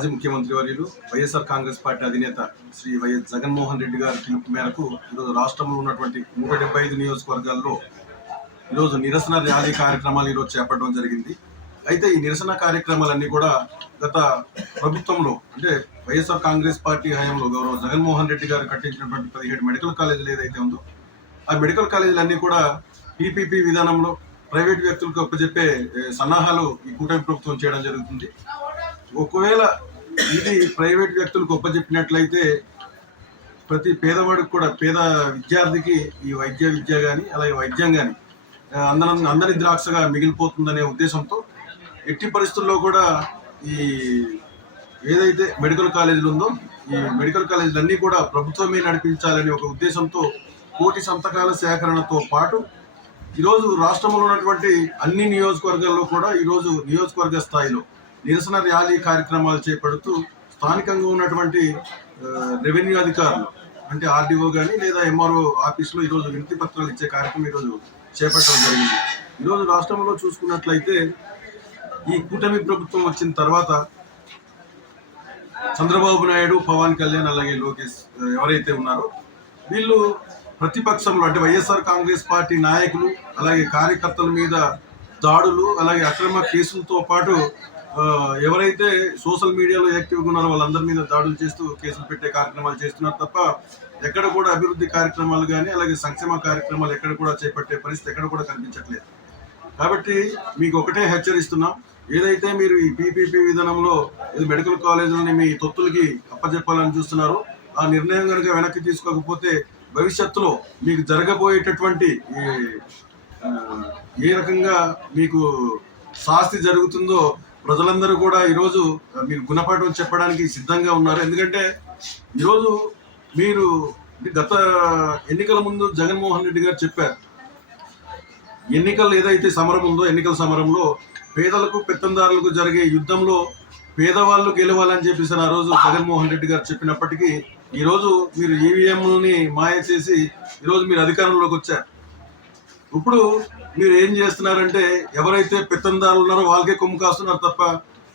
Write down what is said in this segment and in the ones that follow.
మాజీ ముఖ్యమంత్రి వర్యులు వైఎస్ఆర్ కాంగ్రెస్ పార్టీ అధినేత శ్రీ వైఎస్ జగన్మోహన్ రెడ్డి గారి పిలుపు మేరకు ఈరోజు రాష్ట్రంలో ఉన్నటువంటి నూట డెబ్బై ఐదు నియోజకవర్గాల్లో ఈరోజు నిరసన ర్యాలీ కార్యక్రమాలు ఈరోజు చేపట్టడం జరిగింది. అయితే ఈ నిరసన కార్యక్రమాలన్నీ కూడా గత ప్రభుత్వంలో అంటే వైఎస్ఆర్ కాంగ్రెస్ పార్టీ హయాంలో గౌరవ జగన్మోహన్ రెడ్డి గారు కట్టించినటువంటి పదిహేడు మెడికల్ కాలేజీలు ఏదైతే ఉందో ఆ మెడికల్ కాలేజీలన్నీ కూడా పీపీపీ విధానంలో ప్రైవేట్ వ్యక్తులకు అప్పచెప్పే సన్నాహాలు ఈ కూటమి ప్రభుత్వం చేయడం జరుగుతుంది. ఒకవేళ ఇది ప్రైవేట్ వ్యక్తులు గొప్ప చెప్పినట్లయితే ప్రతి పేదవాడికి కూడా పేద విద్యార్థికి ఈ వైద్య విద్య కానీ అలాగే వైద్యం కానీ అందరం అందరి ద్రాక్షగా మిగిలిపోతుందనే ఉద్దేశంతో ఎట్టి పరిస్థితుల్లో కూడా ఈ ఏదైతే మెడికల్ కాలేజీలు ఉందో ఈ మెడికల్ కాలేజీలన్నీ కూడా ప్రభుత్వమే నడిపించాలనే ఒక ఉద్దేశంతో కోటి సంతకాల సేకరణతో పాటు ఈరోజు రాష్ట్రంలో ఉన్నటువంటి అన్ని నియోజకవర్గాల్లో కూడా ఈరోజు నియోజకవర్గ స్థాయిలో నిరసన ర్యాలీ కార్యక్రమాలు చేపడుతూ స్థానికంగా ఉన్నటువంటి రెవెన్యూ అధికారులు అంటే ఆర్డీఓ కానీ లేదా ఎంఆర్ఓ ఆఫీస్లో ఈరోజు వినతి పత్రాలు ఇచ్చే కార్యక్రమం ఈరోజు చేపట్టడం జరిగింది. ఈరోజు రాష్ట్రంలో చూసుకున్నట్లయితే ఈ కూటమి ప్రభుత్వం వచ్చిన తర్వాత చంద్రబాబు నాయుడు పవన్ కళ్యాణ్ అలాగే లోకేష్ ఎవరైతే ఉన్నారో వీళ్ళు ప్రతిపక్షంలో అంటే వైఎస్ఆర్ కాంగ్రెస్ పార్టీ నాయకులు అలాగే కార్యకర్తల మీద దాడులు అలాగే అక్రమ కేసులతో పాటు ఎవరైతే సోషల్ మీడియాలో యాక్టివ్గా ఉన్నారో వాళ్ళందరి మీద దాడులు చేస్తూ కేసులు పెట్టే కార్యక్రమాలు చేస్తున్నారు తప్ప ఎక్కడ కూడా అభివృద్ధి కార్యక్రమాలు కానీ అలాగే సంక్షేమ కార్యక్రమాలు ఎక్కడ కూడా చేపట్టే పరిస్థితి ఎక్కడ కూడా కనిపించట్లేదు. కాబట్టి మీకు ఒకటే హెచ్చరిస్తున్నాం. ఏదైతే మీరు ఈ పీపీపీ విధానంలో ఇది మెడికల్ కాలేజీలని మీ తొత్తులకి అప్పచెప్పాలని చూస్తున్నారో ఆ నిర్ణయం కనుక వెనక్కి తీసుకోకపోతే భవిష్యత్తులో మీకు జరగబోయేటటువంటి ఈ, ఏ రకంగా మీకు శాస్తి జరుగుతుందో ప్రజలందరూ కూడా ఈరోజు మీరు గుణపాఠం చెప్పడానికి సిద్ధంగా ఉన్నారు. ఎందుకంటే ఈరోజు మీరు గత ఎన్నికల ముందు జగన్మోహన్ రెడ్డి గారు చెప్పారు ఎన్నికలు ఏదైతే సమరం ఉందో ఎన్నికల సమరంలో పేదలకు పెత్తందారులకు జరిగే యుద్ధంలో పేదవాళ్ళు గెలవాలని చెప్పేసి ఆ రోజు జగన్మోహన్ రెడ్డి గారు చెప్పినప్పటికీ ఈరోజు మీరు ఈవీఎంని మాయ చేసి ఈరోజు మీరు అధికారంలోకి వచ్చారు. ఇప్పుడు మీరు ఏం చేస్తున్నారంటే ఎవరైతే పెత్తందారులు ఉన్నారో వాళ్ళకే కొమ్ము కాస్తున్నారు తప్ప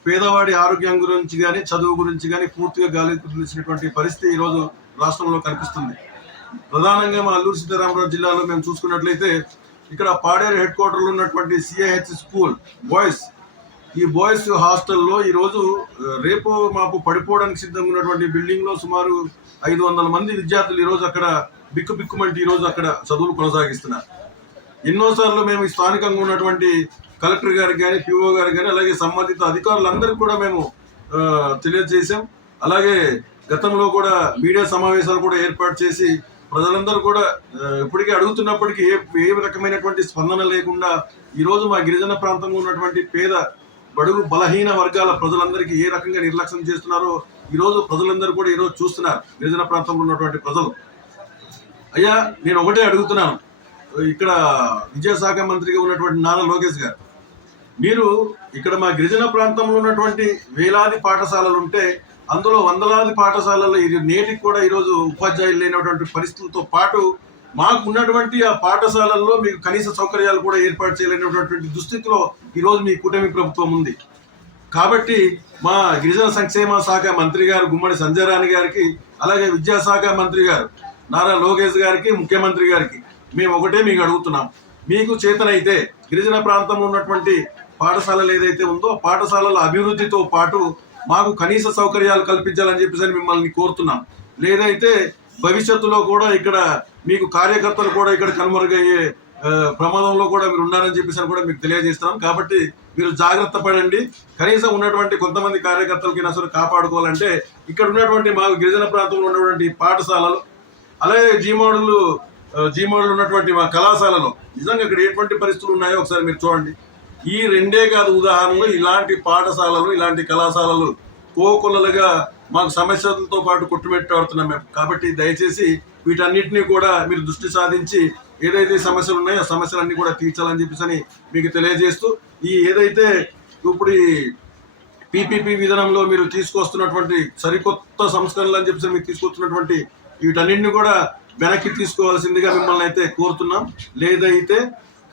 పేదవాడి ఆరోగ్యం గురించి కానీ చదువు గురించి కానీ పూర్తిగా గాలి కుదిలిసినటువంటి పరిస్థితి ఈరోజు రాష్ట్రంలో కనిపిస్తుంది. ప్రధానంగా మా అల్లూరు సీతారామరాజు జిల్లాలో మేము చూసుకున్నట్లయితే ఇక్కడ పాడేరు హెడ్ క్వార్టర్లో ఉన్నటువంటి సిఐహెచ్ స్కూల్ బాయ్స్. ఈ బాయ్స్ హాస్టల్లో ఈరోజు రేపు మాకు పడిపోవడానికి సిద్ధంగా ఉన్నటువంటి బిల్డింగ్లో సుమారు ఐదు వందల మంది విద్యార్థులు ఈరోజు అక్కడ బిక్కు బిక్కుమంటే ఈరోజు అక్కడ చదువులు కొనసాగిస్తున్నారు. ఎన్నోసార్లు మేము స్థానికంగా ఉన్నటువంటి కలెక్టర్ గారికి కానీ పిఓ గారికి కానీ అలాగే సంబంధిత అధికారులందరికీ కూడా మేము తెలియజేశాం. అలాగే గతంలో కూడా మీడియా సమావేశాలు కూడా ఏర్పాటు చేసి ప్రజలందరూ కూడా ఇప్పటికీ అడుగుతున్నప్పటికీ ఏ ఏ రకమైనటువంటి స్పందన లేకుండా ఈరోజు మా గిరిజన ప్రాంతంలో ఉన్నటువంటి పేద బడుగు బలహీన వర్గాల ప్రజలందరికీ ఏ రకంగా నిర్లక్ష్యం చేస్తున్నారో ఈరోజు ప్రజలందరూ కూడా ఈరోజు చూస్తున్నారు. గిరిజన ప్రాంతంలో ఉన్నటువంటి ప్రజలు. అయ్యా నేను ఒకటే అడుగుతున్నాను. ఇక్కడ విద్యాశాఖ మంత్రిగా ఉన్నటువంటి నారా లోకేష్ గారు మీరు ఇక్కడ మా గిరిజన ప్రాంతంలో ఉన్నటువంటి వేలాది పాఠశాలలు ఉంటే అందులో వందలాది పాఠశాలలో ఇది నేటికి కూడా ఈరోజు ఉపాధ్యాయులు లేనటువంటి పరిస్థితులతో పాటు మాకు ఉన్నటువంటి ఆ పాఠశాలల్లో మీకు కనీస సౌకర్యాలు కూడా ఏర్పాటు చేయలేనటువంటి దుస్థితిలో ఈరోజు మీ కూటమి ప్రభుత్వం ఉంది. కాబట్టి మా గిరిజన సంక్షేమ శాఖ మంత్రి గారు గుమ్మడి సంజయ్ రాణి గారికి అలాగే విద్యాశాఖ మంత్రి గారు నారా లోకేష్ గారికి ముఖ్యమంత్రి గారికి మేము ఒకటే మీకు అడుగుతున్నాం. మీకు చేతనైతే గిరిజన ప్రాంతంలో ఉన్నటువంటి పాఠశాలలు ఏదైతే ఉందో పాఠశాలల అభివృద్ధితో పాటు మాకు కనీస సౌకర్యాలు కల్పించాలని చెప్పేసి మిమ్మల్ని కోరుతున్నాం. లేదైతే భవిష్యత్తులో కూడా ఇక్కడ మీకు కార్యకర్తలు కూడా ఇక్కడ కనుమరుగయ్యే ప్రమాదంలో కూడా మీరు ఉన్నారని చెప్పేసి అని కూడా మీకు తెలియజేస్తున్నాం. కాబట్టి మీరు జాగ్రత్త పడండి. కనీసం ఉన్నటువంటి కొంతమంది కార్యకర్తలకి అసలు కాపాడుకోవాలంటే ఇక్కడ ఉన్నటువంటి మాకు గిరిజన ప్రాంతంలో ఉన్నటువంటి పాఠశాలలు అలాగే జీమోడులు జీమోడులు ఉన్నటువంటి మా కళాశాలలో. నిజంగా ఇక్కడ ఎటువంటి పరిస్థితులు ఉన్నాయో ఒకసారి మీరు చూడండి. ఈ రెండే కాదు ఉదాహరణలు ఇలాంటి పాఠశాలలు ఇలాంటి కళాశాలలు కోకొల్లలుగా మాకు సమస్యలతో పాటు కొట్టుమెట్టాడుతున్నాం మేము. కాబట్టి దయచేసి వీటన్నిటిని కూడా మీరు దృష్టి సాధించి ఏదైతే సమస్యలు ఉన్నాయో ఆ సమస్యలన్నీ కూడా తీర్చాలని చెప్పేసి మీకు తెలియజేస్తూ ఈ ఏదైతే ఇప్పుడు ఈ పీపీపీ విధానంలో మీరు తీసుకొస్తున్నటువంటి సరికొత్త సంస్కరణలు అని చెప్పేసి మీరు తీసుకొస్తున్నటువంటి వీటన్నింటిని కూడా వెనక్కి తీసుకోవాల్సిందిగా మిమ్మల్ని అయితే కోరుతున్నాం. లేదైతే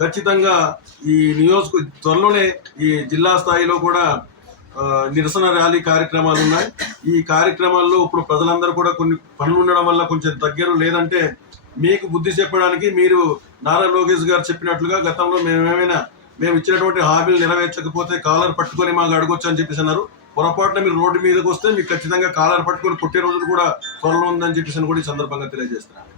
ఖచ్చితంగా ఈ నియోజక త్వరలోనే ఈ జిల్లా స్థాయిలో కూడా నిరసన ర్యాలీ కార్యక్రమాలు ఉన్నాయి. ఈ కార్యక్రమాల్లో ఇప్పుడు ప్రజలందరూ కూడా కొన్ని పనులు ఉండడం వల్ల కొంచెం దగ్గర లేదంటే మీకు బుద్ధి చెప్పడానికి మీరు నారా లోకేష్ గారు చెప్పినట్లుగా గతంలో మేము ఏమైనా మేము ఇచ్చినటువంటి హామీలు నెరవేర్చకపోతే కాలర్ పట్టుకొని మాకు అడగొచ్చు అని చెప్పేసి అన్నారు. పొరపాటున మీరు రోడ్డు మీదకి వస్తే మీకు ఖచ్చితంగా కాలర్ పట్టుకొని కొట్టే రోజులు కూడా త్వరలో ఉందని చెప్పేసి కూడా ఈ సందర్భంగా తెలియజేస్తున్నాను